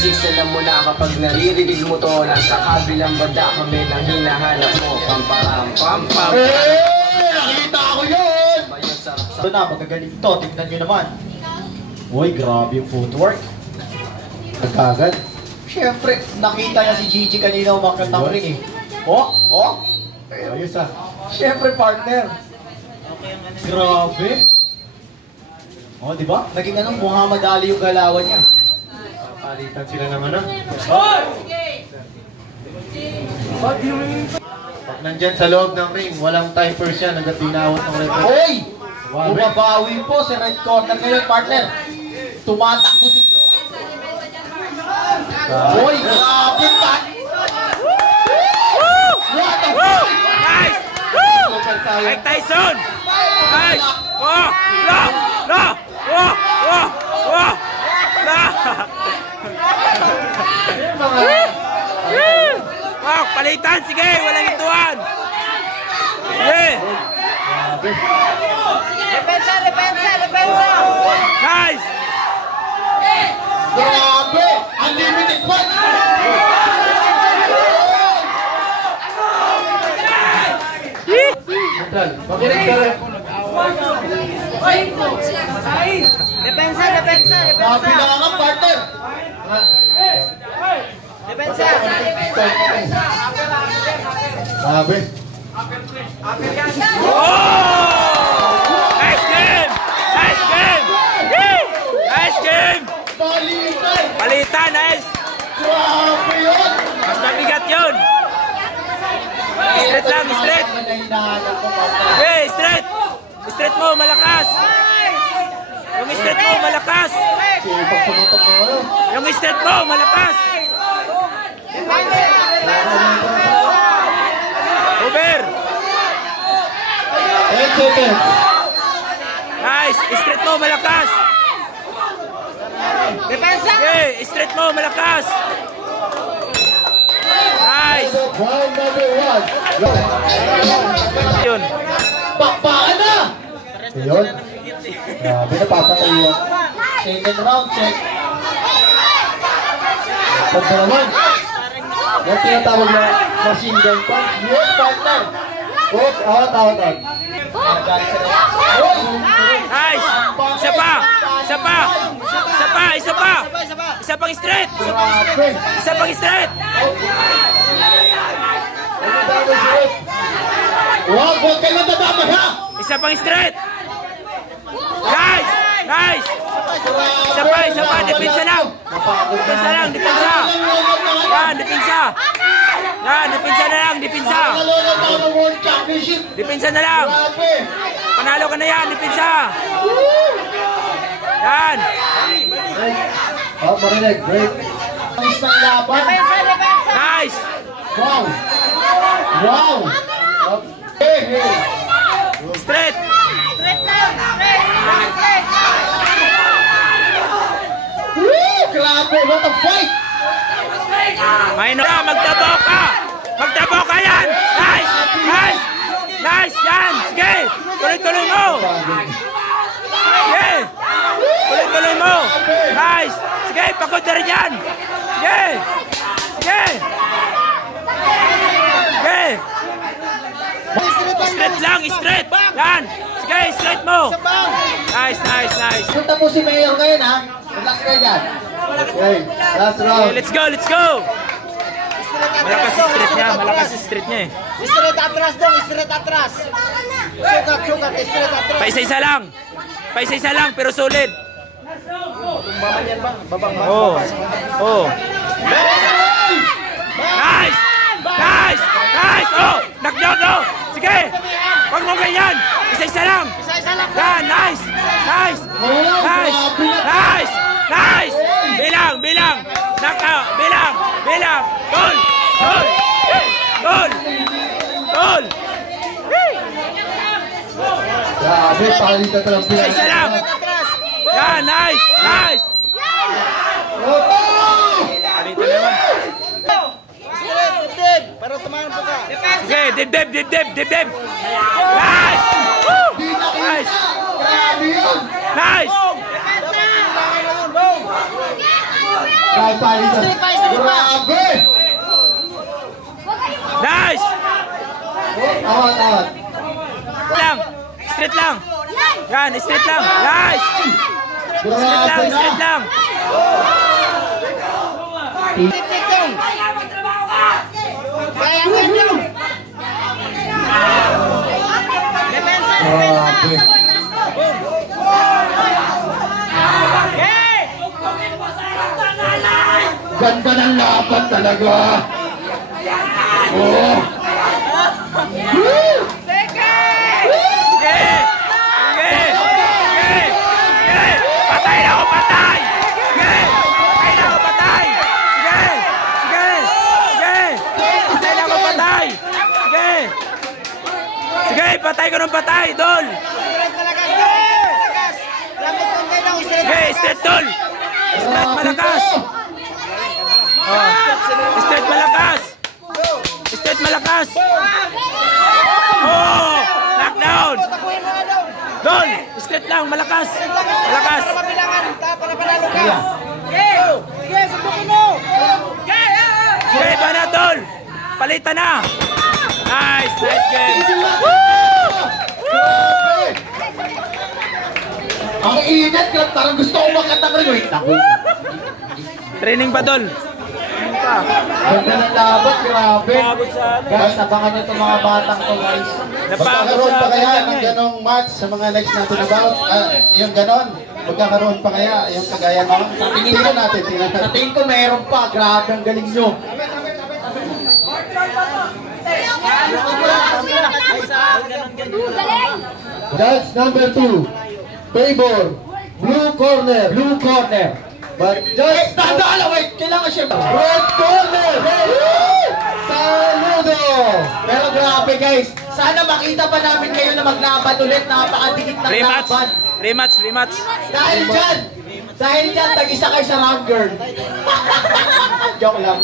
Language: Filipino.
Siks, alam mo na kapag naririnig mo to, nasa kabilang banda kami nang hinahanap mo. Pamparam-pampam. Nakita ko yun! Ito na, magagaling to. Tingnan nyo naman. Uy, grabe yung footwork. Nagkagad. Siyempre, nakita niya si Gigi kanina umakit ng ring eh. Oh! Ayos ah. Siyempre, partner. Grabe. Oh, di ba? Naging anong Muhammad Ali yung galawan niya. Palitan sila naman ah. Pag nandyan sa loob ng ring, walang timer siya. Nagatinawat ng referee. Hoy! Bumabawi po sa right corner ngayon, partner. Tumatakbo si... Hoy! Grabe pa! What the fuck? Nice! Mike Tyson! Nice! Oh! No! Oh, palitan! Sige! Walang ituan! Sige! Depensa! Nice! Grabe! Unlimited punch! Makinig ka rin. Depensa! Grabe na nga, partner! Depensa! Grabe. Oh! Nice game! Palitan! Nice! Grabe yun! Mas mabigat yun! Straight lang! Hey, straight! Straight mo, malakas! Yung straight mo, malakas! Yung straight mo, malakas! Over! 10 seconds! Nice! Straight mo, malakas! Depensa! Okay, straight mo, malakas! Nice! Round number 1. Yun. Bakbakan na! Yun. Grabe, napapatay yun. Second round, check. Pagka naman. Yan tinatawag na machine gun punch. Yes, partner. Oh, tawag. Nice! Isa pang straight! Wow, huwag ka lang dadamay ha! Isa pang straight! Nice! Isa pa! Depensa lang! Depensa! Yan, depensa na lang! Depensa na lang! Panalo ka na yan, depensa! Yan! Oh, marinig, break. Nice ng laban. Nice! Wow! Hey! Straight! Woo! Grabe, what a fight! Mahino ka, magtabaw ka yan! Nice! Yan! Sige! Tuloy mo! Sige! Tuloy mo! Nice! Sige, pagod na rin yan! Sige! Straight lang! Yan! Sige, straight mo! Nice! Punta po si Mayor ngayon ha. Relax kayo dyan. Okay, last round. Okay, let's go! Malakas yung straight niya eh. Straight atras. Sukat, straight atras. Paisa-isa lang pero solid. Tumbaman yan ba? Babang. Oh. Nice! Oh! Knockdown, oh! Sige! Huwag mo ganyan! Isa-isa lang! Yan, nice! Bilang! Knockout! Bilang! Goal! Grabe, palitan ka lang pila. Isa lang! Yan, nice! Palitan naman. Dibdib! Para tumahan po ka. Sige, dibdib! Nice! Woo! Nice! Grabe yun! Nice! Street pa. Grabe! Nice! Awat. Lang! Straight lang! Yan, straight lang! Nice! Grabe Straight na! lang! Tikong. Kaya mo yun. Depensa. Grabe. Ganda ng laban talaga. Oh. Sige! Sige! Sige! Patay na ako, patay! Sige! Patay na ako, patay! Sige! Sige! Sige! Patay na ako, patay! Sige! Sige, patay ko ng patay, Dol! Sige, straight, Dol! Straight malakas! Oh. Straight malakas! Straight malakas! Oh! Knockdown! Dol! Straight lang, malakas! Malakas! Para panalo ka. Sige, subukin mo. Okay, ba na, Dol? Palitan na! Nice! Nice game! Ang init, parang gusto ko makanta ka rin. Wait, Training pa, Dol? ganda ng laban, grabe. Guys, abangan nyo itong mga batang to, guys. Magkakaroon pa kaya ng ganong match sa mga next natin about? Yung ganon? Magkakaroon pa kaya yung kagaya mo? Tingnan natin. Sa tingin ko meron pa, grabe ang galing nyo. Judge number 2, favor, blue corner. But judge Tandaan, wait, kailangan siya. red corner. Saludo! Pero grabe guys, sana makita pa namin kayo na maglaban ulit, napakadikit ng Rematch! laban. Rematch! Dahil dyan, tag-isa kayo sa round girl. Joke lang.